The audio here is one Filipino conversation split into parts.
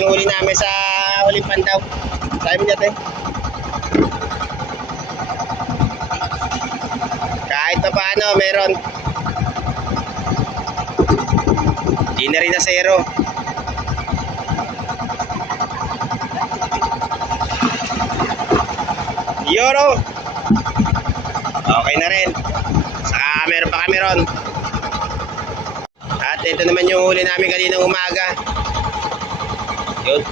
yung huli namin sa huling pandaw. Sabi mo dyan, kahit pa paano, meron. Di na rin na zero. Euro. Okay na rin. Saka meron pa kami ron. At ito naman yung huli namin kaninang umaga. Yun.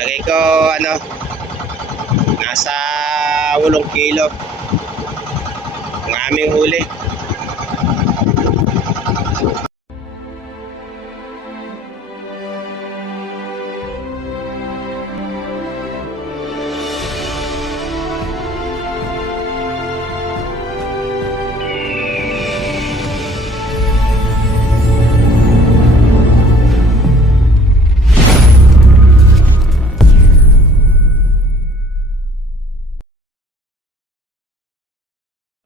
Lagay ko nasa 8 kilo ang aming huli.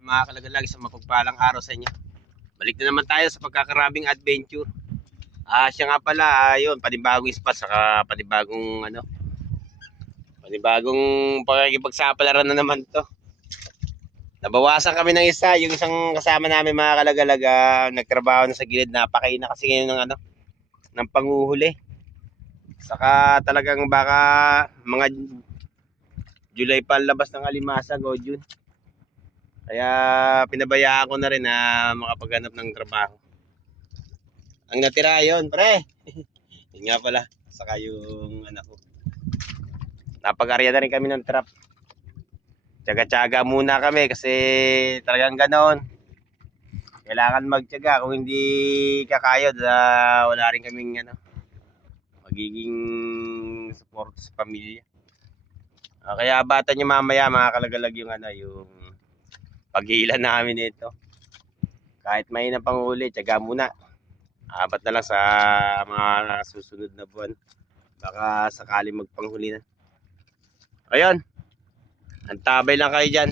Mga kalagalag, sa mapagpalang araw sa inyo. Balik na naman tayo sa pagkakarabing adventure. Siya nga pala, yun, panibagong spot, saka panibagong pakikipagsapalaran na naman to. Nabawasan kami ng isa, yung isang kasama namin mga kalagalag, nagtrabaho na sa gilid, napakaina kasi ngayon ng panguhuli. Saka talagang baka mga July pa labas ng alimasag o June. Kaya pinabayaan ko na rin na makapaghanap ng trabaho. Ang natira yon, pre. Yun nga pala, saka yung anak ko. Napag-arya na rin kami ng trap. Tsaga-tsaga muna kami kasi talagang ganon. Kailangan magtyaga, kung hindi kakayod, wala rin kaming magiging support sa pamilya. Kaya bata nyo mamaya mga kalagalag yung yung pag-iilan namin nito. Kahit may na panghuli, tiyaga muna. Apat na lang sa mga susunod na buwan. Baka sakali magpanghuli na. Ayun. Antabay lang kayo dyan.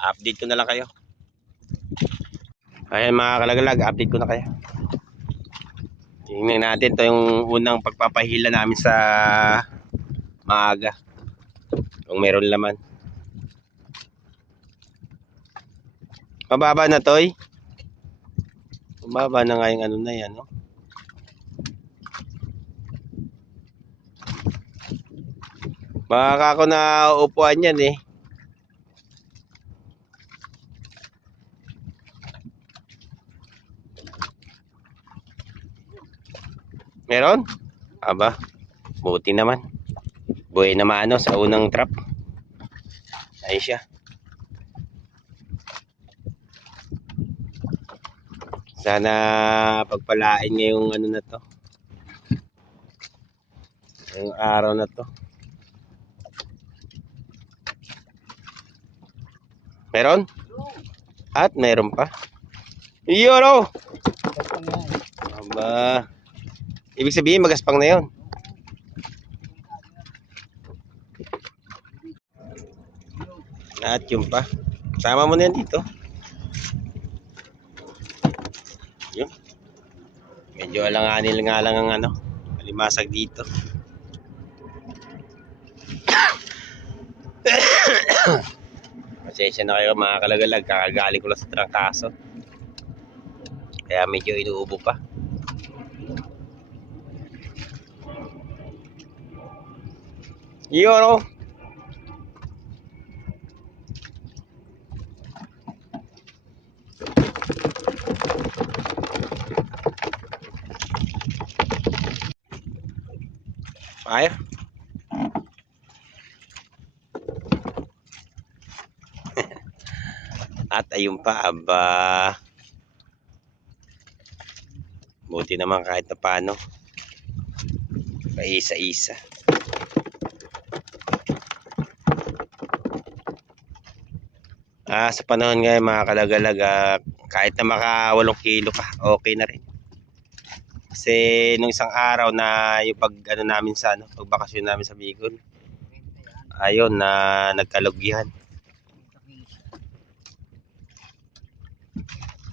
Update ko na lang kayo. Ayan mga kalagalag, update ko na kayo. Tingnan natin. Ito yung unang pagpapahila namin sa maaga. Kung meron laman. Mababa na toy. Mababa na nga yung na yan, no? Baka ako na upuan yan eh. Meron? Aba, buti naman. Buhay naman sa unang trap. Ayun siya. Sana pagpalain niya yung na to. Yung araw na to. Meron? At meron pa. Yoro! Aba. Ibig sabihin magaspang na yun. At yun pa. Sama mo na yan dito. Yun. Medyo alanganin nga lang ang alimasag dito. Pasensya na kayo mga kalagalag, kakagaling ko lang sa trangkaso. Kaya medyo inuubo pa. Yun, fire. At ayun pa, aba. Buti naman kahit na paano. Paisa-isa. Sa panahon ngayon mga kalagalag, kahit na maka 8 kilo ka, okay na rin. Kasi nung isang araw na yung namin sa pagbakasyon namin sa Bicol, ayun na nagkaluggihan.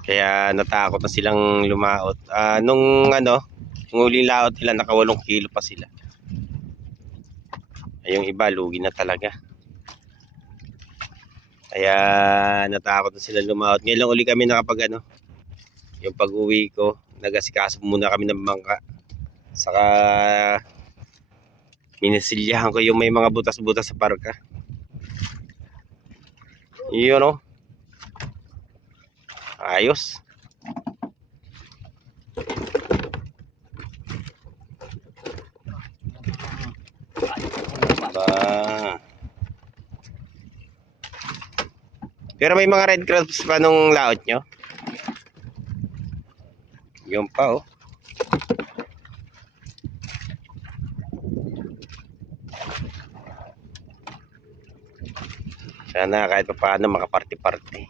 Kaya natakot na silang lumaot. Nung yung huling laot nila, naka 8 kilo pa sila. Ay, yung iba, lugi na talaga. Kaya natakot na sila lumaot. Ngayon lang uli kami nakapag yung pag-uwi ko, nagasikaso muna kami ng bangka. Saka minasilyahan ko yung may mga butas-butas sa parka. Yun o. Ayos. Ba. Pero may mga red crabs pa nung laot nyo. Yun pa oh. Sana kahit pa paano makaparte-parte.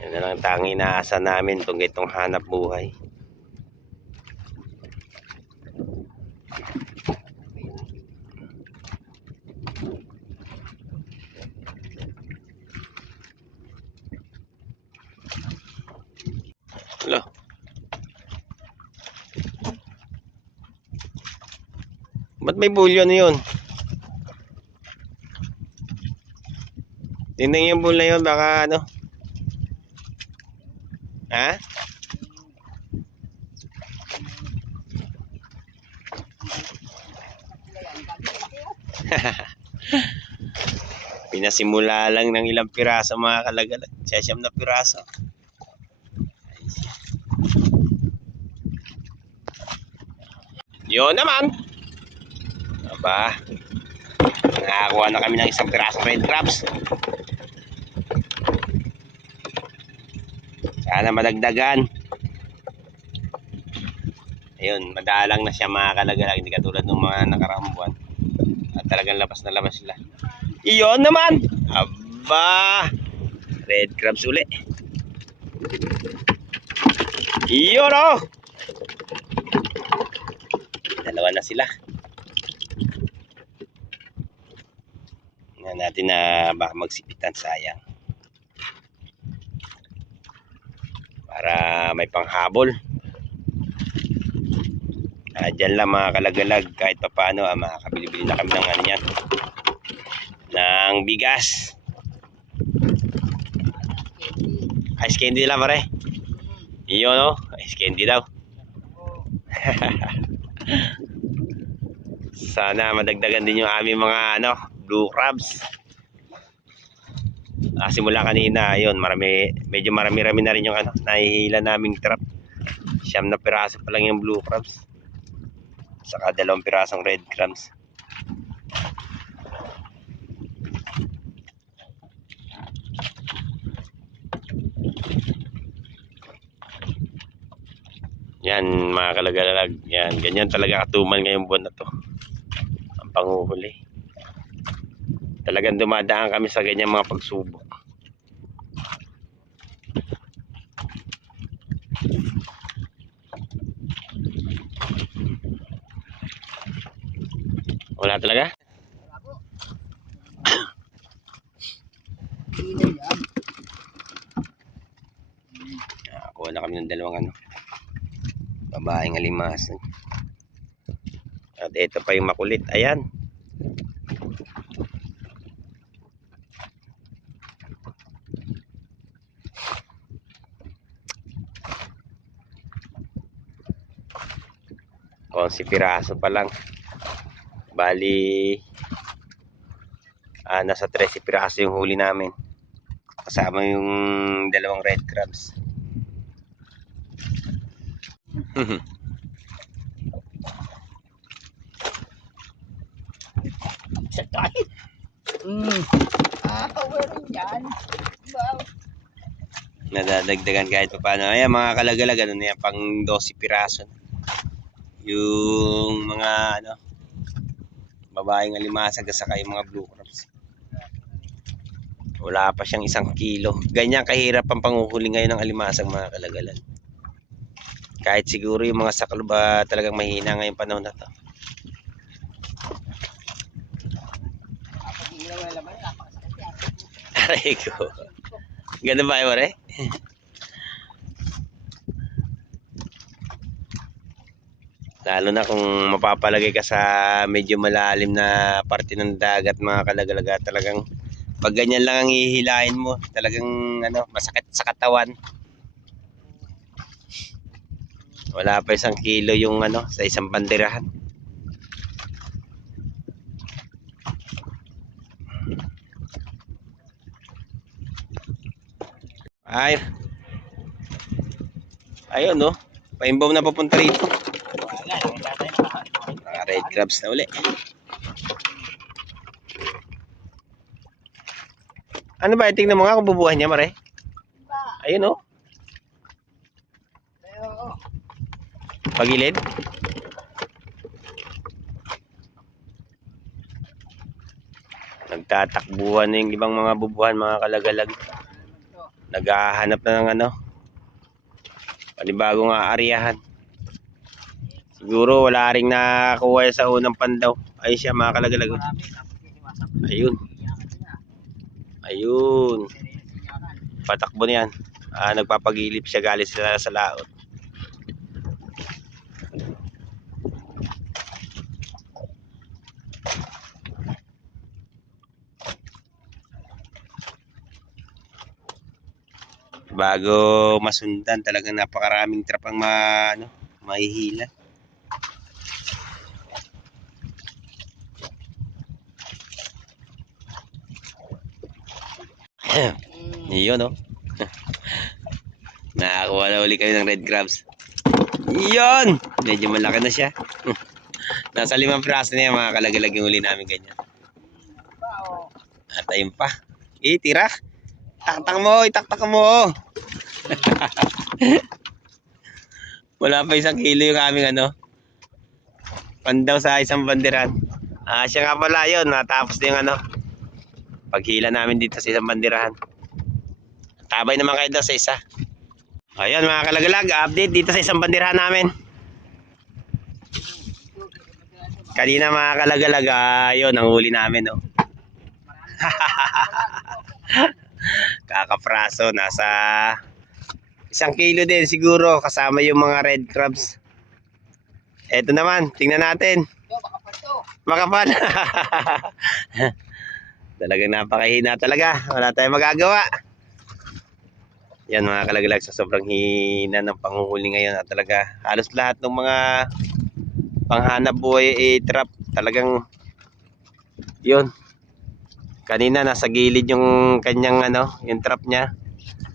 Yan na lang tangi inaasa namin itong hanap buhay. Hello. Ba't may bulyo na yun? Tingnan yung bull na yun, baka Ha? Pinasimula lang ng ilang piraso mga kalagalag. 6 na piraso. Yun naman. Aba. Nakakuha na kami ng 1 pirasong red crabs. Sana madagdagan. Ayun, madalang na siya mga kalagalag. Hindi katulad ng mga nakaraang buwan. At talagang labas na labas sila. Iyon naman. Aba. Red crabs uli. Iyon oh. Dalawa na sila. Tingnan natin na baka magsipitan, sayang. Para may panghabol. Dyan lang mga kalagalag, kahit pa paano makakabili-bili na kami ng yan, ng bigas. Ice candy lang pare. Iyon no, ice candy daw. Sana madagdagan din yung aming mga blue crabs. Simula kanina ayun, medyo marami-rami na rin yung nahihila naming trap. 9 na piraso pa lang yung blue crabs. Saka 2 pirasong red crabs. Yan mga kalagalag. Yan, ganyan talaga katumal ngayong buwan na to. Ang panghuhuli. Talagang dumadaan kami sa ganyan mga pagsubok. Wala talaga? Kuha na kami ng 2 babaeng alimasan. At ito pa yung makulit. Ayan. Si piraso pa lang. Bali nasa 13 piraso yung huli namin. Kasama yung 2 red crabs. Meron yan. Wow. Nadadagdagan kahit pa paano. Ayan mga kalagalag, na yan, pang 12 piraso. Yung mga babaeng alimasag at saka yung mga blue crabs. Wala pa siyang 1 kilo. Ganyan kahirap ang panghuhuli ngayon ng alimasag mga kalagalag. Kahit siguro yung mga sakluba talagang mahina ngayong panahon na to. Aray ko. Ganun ba, pare? Lalo na kung mapapalagay ka sa medyo malalim na parte ng dagat, mga kalagalaga, talagang pag ganyan lang ang hihilahin mo, talagang ano, masakit sa katawan. Wala pa 1 kilo yung ano, sa isang banderahan. Ay, ayun no, paimbaw na papunta rito. Mga red crabs na uli. Ano ba, tingnan mo nga kung bubuhan niya, mare. Ayun no, pagilid. Nagtatakbuhan na yung ibang mga bubuhan, mga kalagalag. Naghahanap na ng ano, panibagong aaryahan. Siguro wala ring nakakuha sa unang pandaw. Ayun siya, mga kalagalag. Ayun. Ayun. Patakbo niyan. Nagpapagilip siya galing sila sa laot. Bago masundan, talagang napakaraming trap ang mahihila. Yun no. Nakakuha na uli kayo ng red crabs. Yun! Medyo malaki na siya. Nasa 5 praso na yan, mga kalagalag yung uli namin ganyan. At ayun pa. Tira. Taktak mo, itaktak mo. Wala pa 1 kilo yung aming ano, pandaw sa isang banderan. Siya nga pala yun, natapos na yung ano, paghila namin dito sa isang banderahan. Tabay naman kayo daw sa isa. Ayan mga kalagalag, update dito sa isang banderahan namin. Kanina mga kalagalag, yun ang huli namin no. Kakapraso, nasa 1 kilo din siguro, kasama yung mga red crabs. Eto naman, tingnan natin. Makapal. Talagang napakahina talaga, wala tayong magagawa. Yan mga kalagalag, sa sobrang hina ng panghuhuli ngayon at talaga halos lahat ng mga panghanap buhay trap talagang yun. Kanina nasa gilid yung kanyang ano, yung trap niya.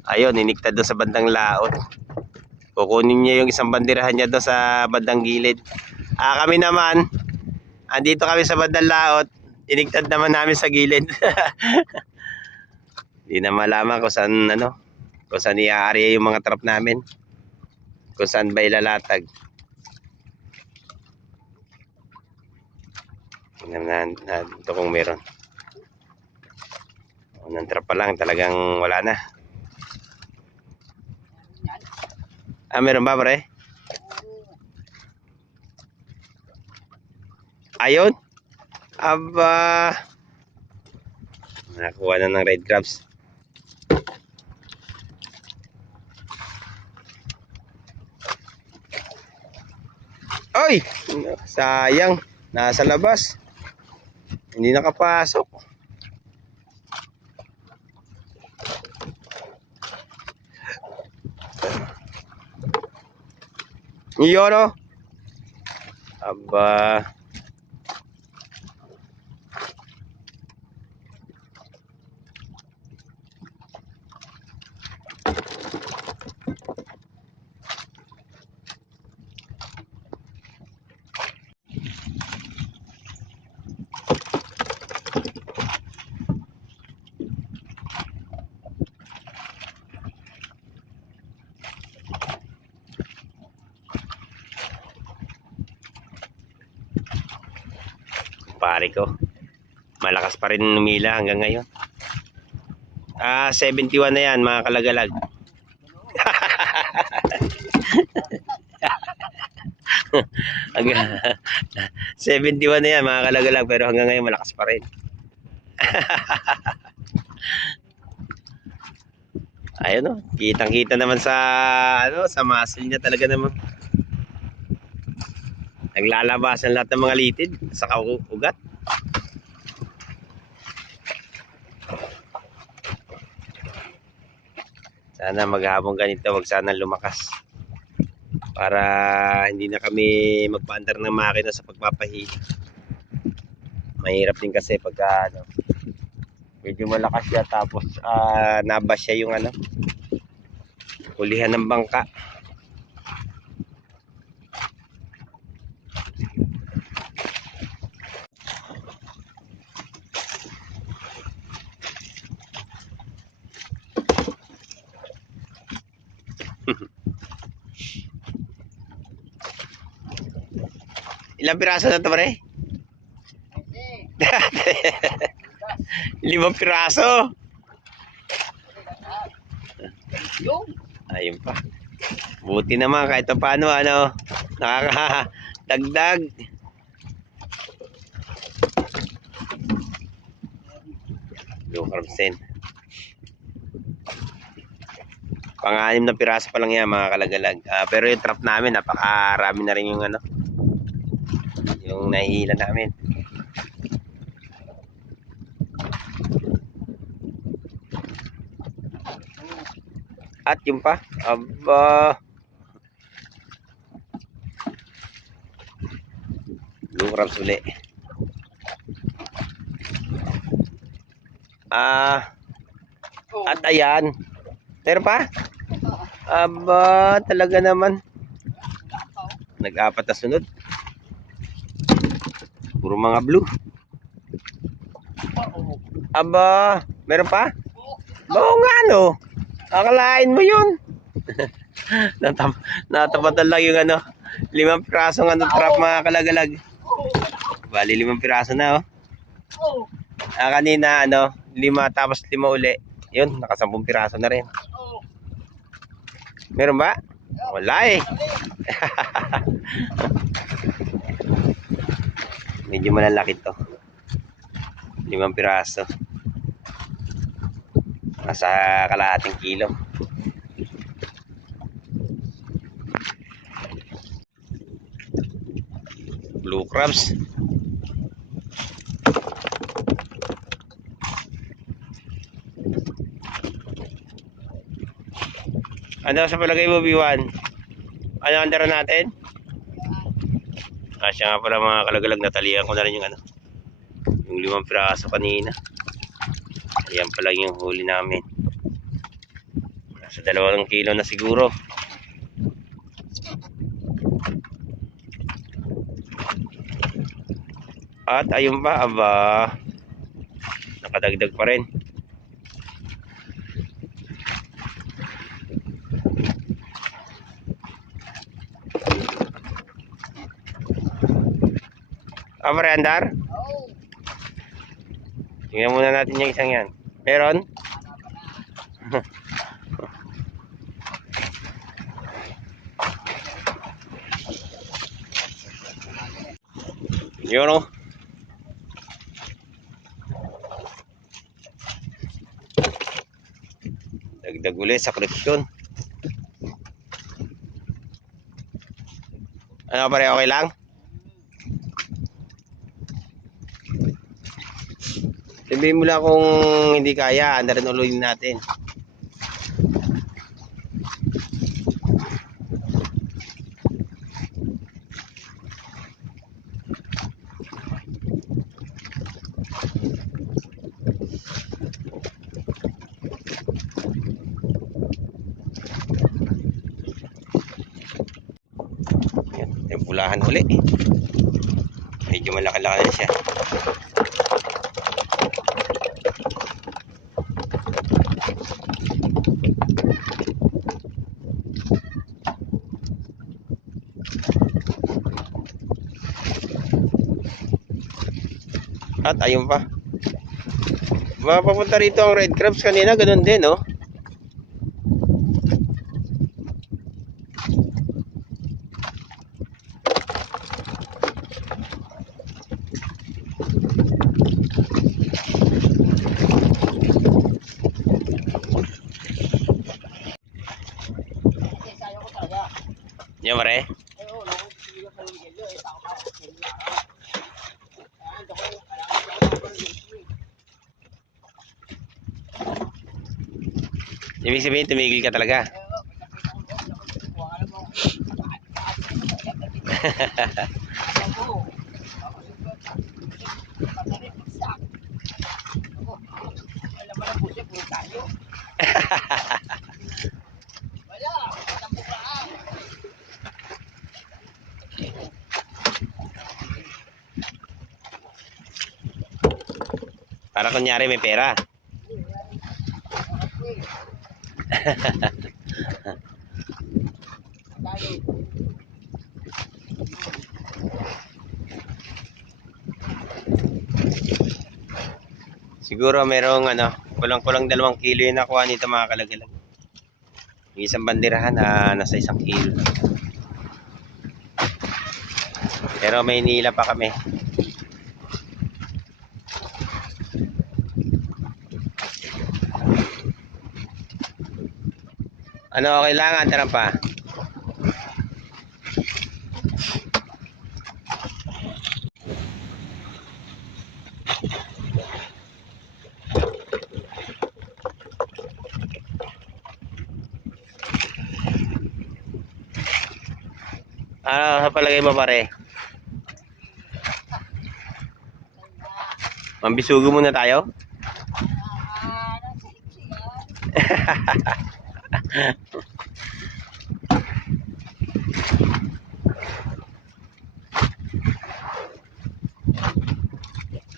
Ayun, iniktad doon sa bandang laot. Kukunin niya yung isang banderahan niya doon sa bandang gilid. Kami naman, andito kami sa bandang laot, iniktad naman namin sa gilid. Hindi na malaman kung saan ano, kung saan i-aarya yung mga trap namin, kung saan ba ilalatag. Tingnan na ito kung meron. Unang trap pa lang, talagang wala na. Meron ba pare? Ayun. Aba. Nakakuha na ng red crabs. Ay! Sayang. Nasa labas. Hindi nakapasok. Iyon o. Aba. Pare ko, malakas pa rin numila hanggang ngayon. 71 na yan mga kalagalag. 71 na yan mga kalagalag, pero hanggang ngayon malakas pa rin. Ayun oh, kitang-kita naman sa sa muscle niya talaga naman. Naglalabasan lahat ng mga litid sa ugat. Sana maghapon ganito, wag sana lumakas. Para hindi na kami magpaandar ng makina sa pagpapahili. Mahirap din kasi pagka medyo malakas siya tapos nabas siya yung hulihan ng bangka. Ilang piraso na ito, pre? 5 piraso. Yung. Ayun pa. Buti naman kahit paano nakakadagdag. Blue Carbsen. Pang-anim na piraso pa lang yan mga kalagalag. Pero yung trap namin napakarami na rin yung yung nahihila namin. At yung pa, aba, blue crabs uli. At ayan, meron pa? Aba, talaga naman. Nag-apat na sunod. Puro mga blue. Aba, meron pa? Oo nga no. Akalain mo yun. Natapatan lang yung 5 pirasong trap mga kalagalag. Bali 5 piraso na oh. Kanina 5 tapos 5 uli. Yun, naka 10 piraso na rin. Meron ba? Wala eh. Medyo malalaki to. 5 piraso. Nasa kalahating kilo. Blue crabs. Ano sa palagay mo, B1? Ano ang dara natin? Siya nga pala mga kalagalag, natalihan ko na rin yung 5 piraso kanina. Ayan pala yung huli namin. Nasa 2 kilo na siguro. At ayun pa, aba, nakadagdag pa rin. Marandar? Tingnan muna natin yung isang yan. Meron? Yun o. Dagdag ulit sa korreksyon. Ano pare, okay lang? Sabihin mo lang kung hindi kaya, andarin ulit natin. Yan, yung pulahan uli. Medyo malaki-laki na siya. At ayun pa. Mapapunta rito ang red crabs kanina, ganun din, no? Yan pare. Ay, oo, nakuha ko sa yelo. Eh, baka makakasili ako. Ayan, ako yung kailangan ko ng Ibig sabihin, tumigil ka talaga. Para kunyari may pera. Siguro merong kulang-kulang 2 kilo yung nakuha nito mga kalagalag. Yung isang banderahan nasa 1 kilo. Pero may nila pa kami. Ano kailangan? Tarang pa. Ano sa palagay mo pare? Mambisugo muna tayo?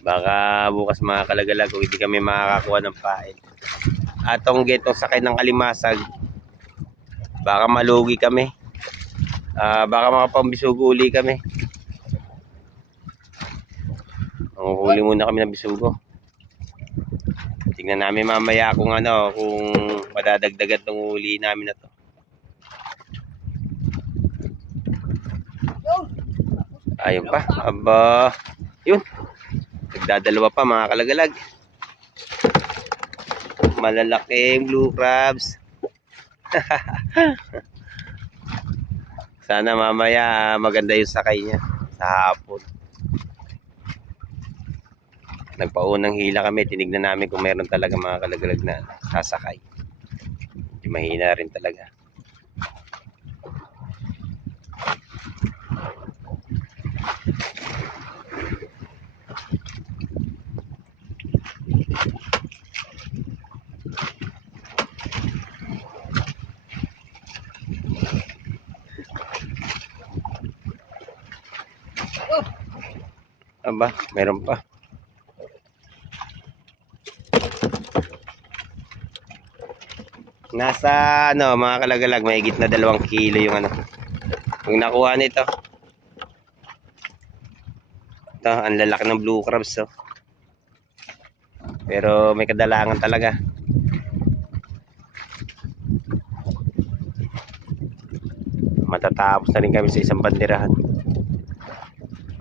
Baka bukas mga kalagalag kung hindi kami makakakuha ng pain. Atong getong sakay ng kalimasag, baka malugi kami. Baka makapambisugo uli kami. Manguhuli muna kami ng bisugo. Tingnan namin mamaya kung kung madadagdagan tong huli namin na to. Ayun pa. Aba. Yun. Nagdadalawa pa mga kalagalag. Malalaking blue crabs. Sana mamaya maganda yung sakay niya sa hapon. Nagpaunang hila kami, tinignan namin kung meron talaga mga kalagalag na sasakay. Hindi mahina rin talaga. Aba, meron pa. Nasa mga kalagalag, mahigit na 2 kilo yung yung nakuha nito. Ito, ang lalaki ng blue crabs pero may kadalangan talaga. Matatapos na rin kami sa isang banderahan.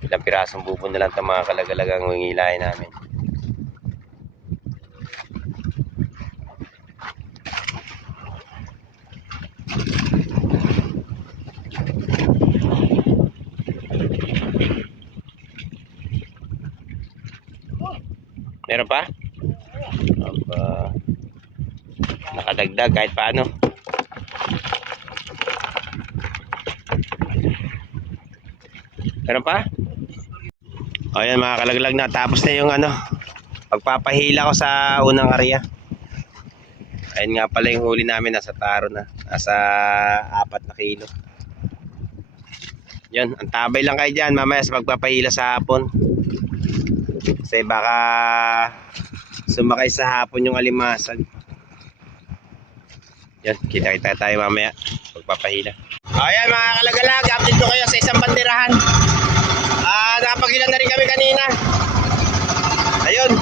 Ilang pirasong bubo na lang ito mga kalagalagang hingilahin namin. Meron pa? Aba, nakadagdag kahit paano. Meron pa? O yan mga kalaglag na. Tapos na yung pagpapahila ko sa unang area. Ayun nga pala yung huli namin, nasa taro na. Nasa 4 na kilo. Yan, ang tabay lang kayo dyan mamaya sa pagpapahila sa hapon. Kasi baka sumakay sa hapon yung alimasag. Yan, kita-kita tayo mamaya pagpapahila. Ayan mga kalagalag, update ko kayo sa isang banderahan. Nakapaghilan na rin kami kanina. Ayun,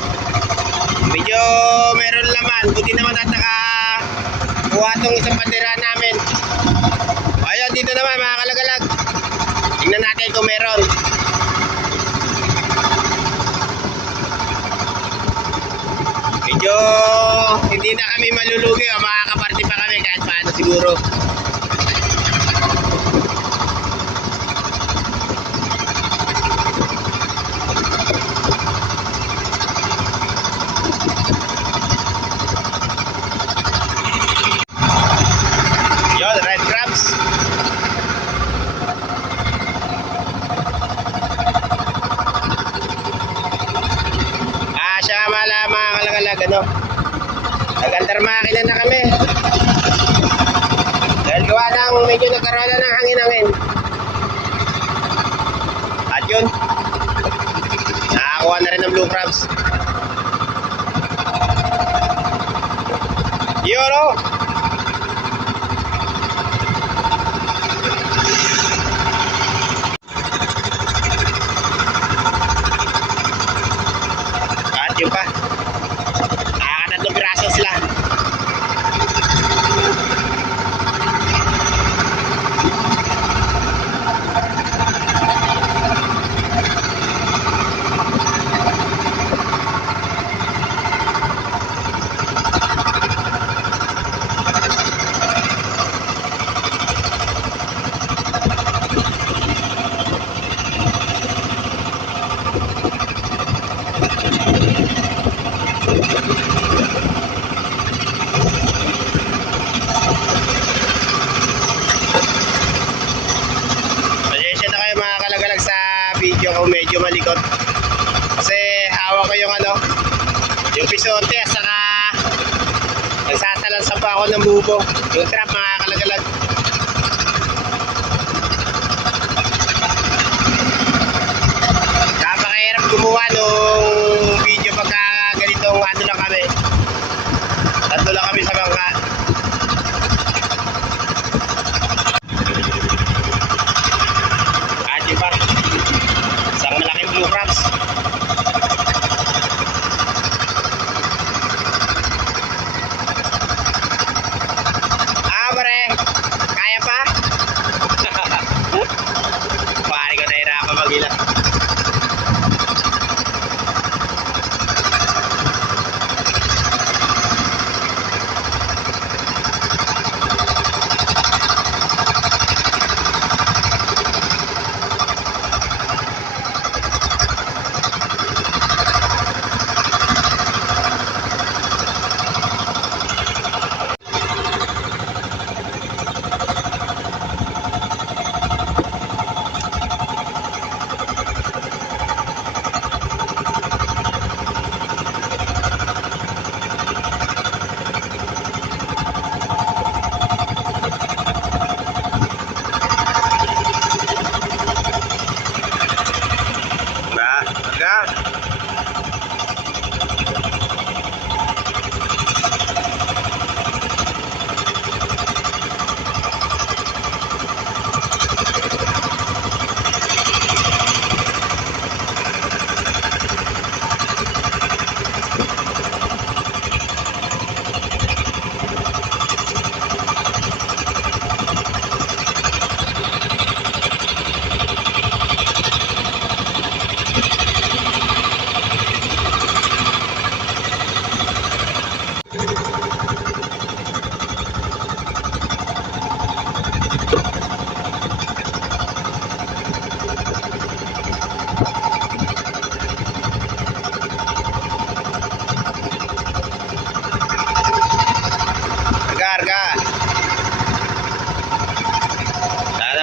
medyo meron laman. Buti naman at nakakuha tong isang banderahan namin. Ayun, dito naman mga kalagalag, tingnan natin kung meron. Medyo hindi na kami malulugi, makakaparte pa kami kahit paano siguro. balot. Kasi hawak ko yung yung pisote at saka nagsasalansa pa ako ng bubo. Yung trap mga kalagalag. Napakahirap gumawa nung video pagka ganitong lang kami. Tatlo lang kami sa bangka. At diba? Isang malaking blue crabs. Pare, kaya pa? Pare ko nahirapan mag-ila.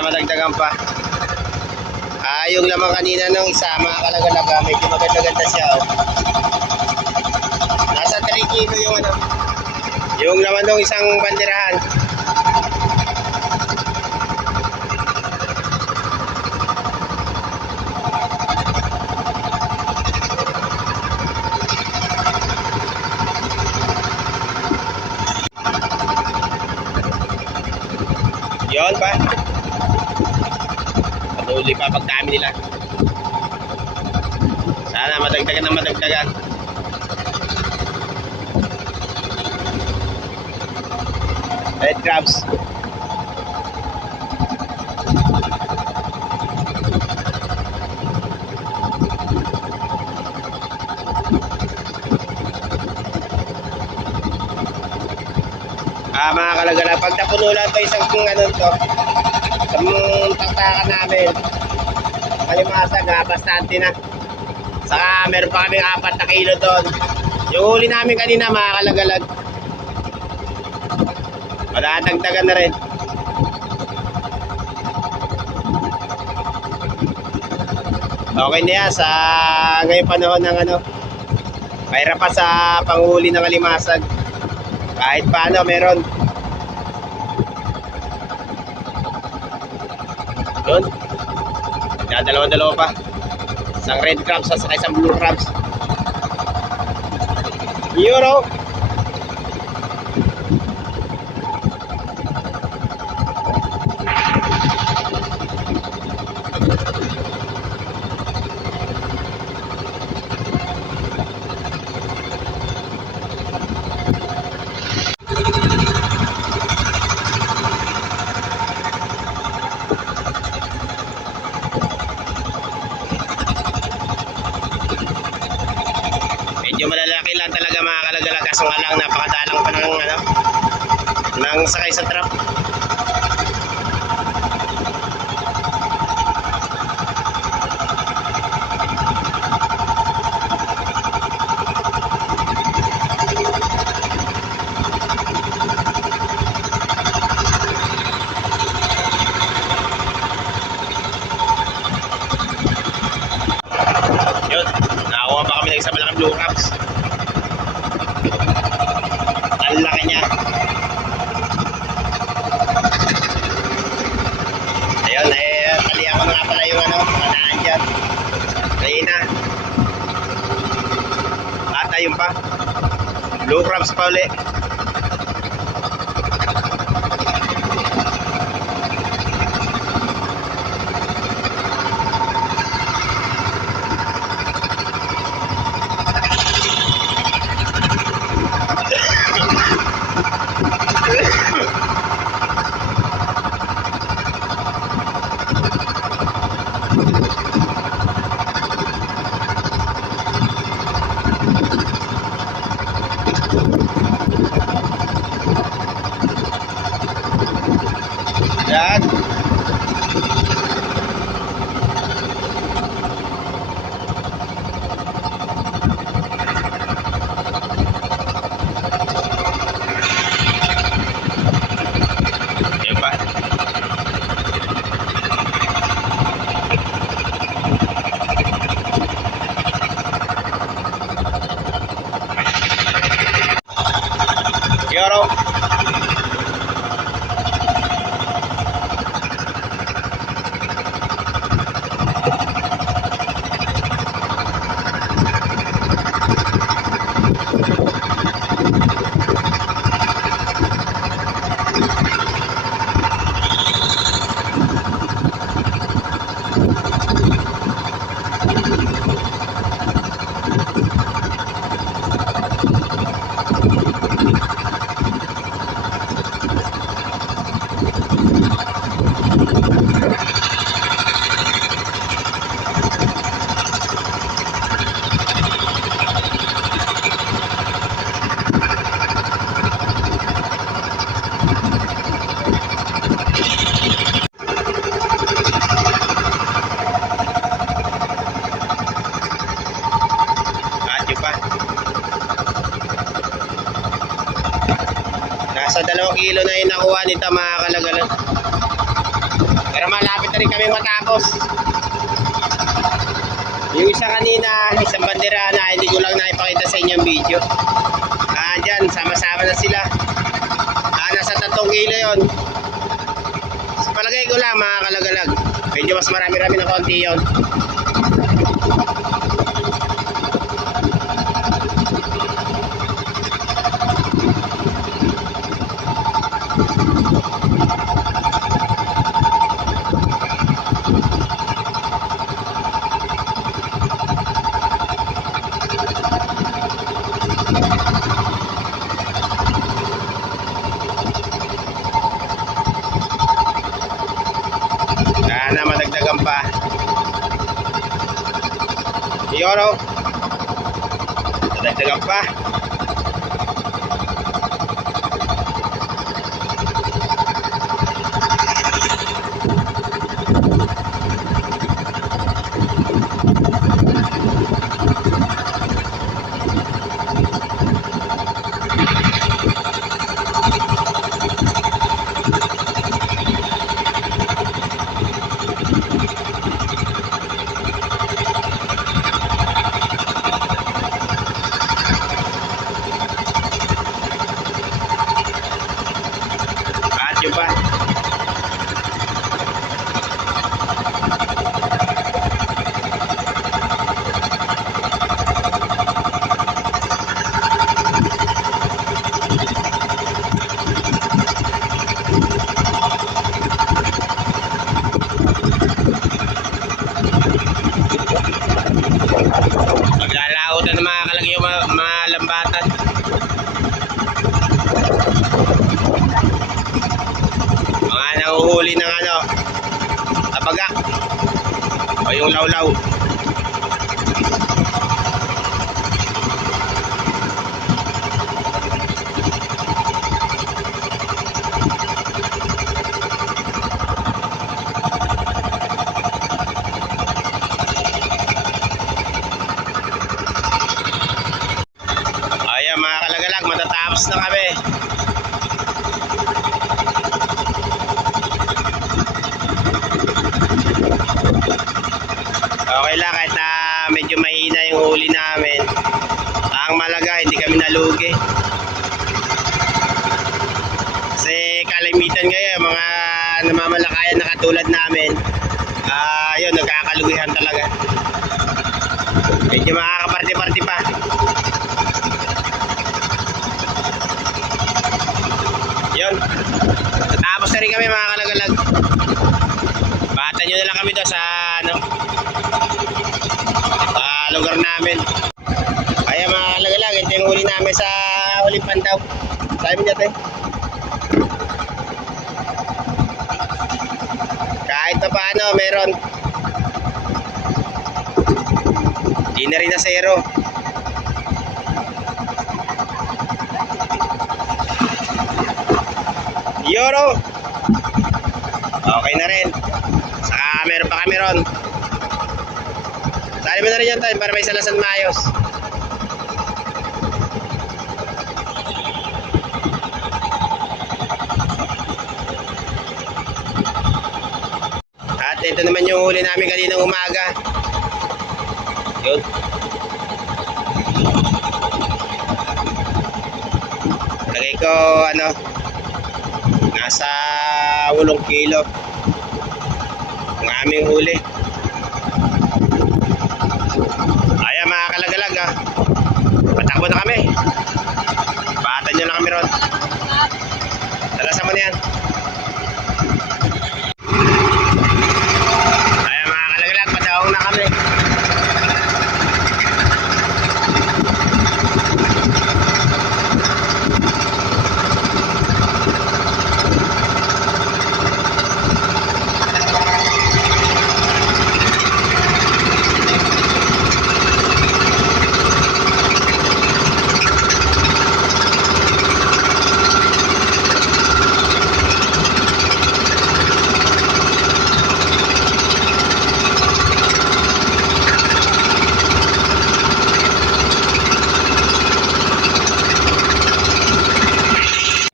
Madagdagan pa. Yung lamang kanina ng isa, mga kalagalaga, medyo maganda-ganda siya. Oh. Nasa 3 kilo yung yung laman ng isang banderahan. Yon pa. Uli pa pagdami nila. Sana madagdagan ng madagdagan. Red crabs. Mga kalagala, pag napuno lang ito isang to. Itong taktakan namin kalimasag bastante na. Saka meron pa kaming 4 na kilo doon. Yung huli namin kanina mga kalagalag, madadagdagan na rin. Okay na yan sa ngayong panahon ng mayroon pa sa panghuli ng kalimasag. Kahit paano meron. Doon. Dalawa-dalawa pa. Isang red crabs at isang blue crabs. Euro. Medyo malalaki lang talaga mga kalagala, kaso nga lang napakadalang pa ng sakay sa trap. Yan. Yan pa. Yoro. Nasa 2 kilo na yung nakuha nito mga kalagalag. Pero malapit na rin kami matapos. Yung isa kanina, isang bandera na hindi ko lang naipakita sa inyong video. Dyan, sama-sama na sila. Nasa 3 kilo yun. Sa palagay ko lang mga kalagalag. Medyo mas marami-rami na konti yun. Sana madagdagan pa. Yoro. Madagdagan pa. Yun pa. Maglalautan ng mga kalagay yung mga lambatan. Nahuhuli ng tabaga o yung lawlaw. Ayan mga kalagalag, matatapos na kami. Okay lang kahit na medyo mahina yung huli namin. Ang malaga hindi kami nalugi. Kasi kalimitan ngayon mga namamalakayan na katulad namin. Yun nagkakalugihan talaga. Medyo makakaparte-parte pa. Yun. Tapos na rin kami mga kalagalag. Batan nyo na lang kami doon sa lugar namin. Kaya mga kalagalag, ito yung huli namin sa huling pandaw. Sabi mo dyan. Kahit pa paano, meron. Di na rin na zero. Yoro! Okay na rin. Saka meron pa kami ron. Sali mo na rin yan tayo para may salasan maayos. At ito naman yung huli namin kaninang umaga. Yun. Lagay ko ano, nasa 8 kilo ang aming huli. Ayan mga kalagalag ha. Patakbo na kami. Batan nyo na kami ron. Talasan mo na yan. Ayan mga kalagalag, padaong na kami.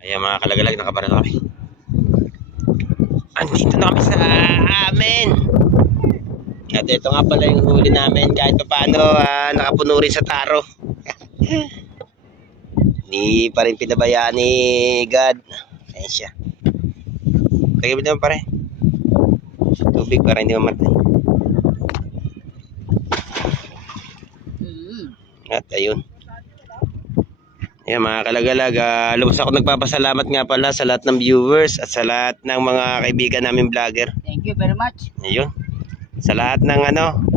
Ayan mga kalagalag, nakabara na kami. Andito na kami sa amin. At ito nga pala yung huli namin. Kahit pa paano, nakapuno rin sa taro. Hindi pa rin pinabayaan ni God. Ayan siya. Kaya naman pare. Tubig para hindi mamatay. At ayun. Ayan mga kalagalag, lubos ako nagpapasalamat nga pala sa lahat ng viewers at sa lahat ng mga kaibigan namin vlogger. Thank you very much. Ayun. Sa lahat ng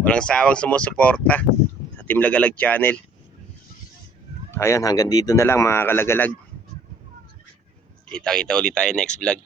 walang sawang sumusuporta sa Team Lagalag Channel. Ayun, hanggang dito na lang mga kalagalag. Kita-kita ulit tayo next vlog.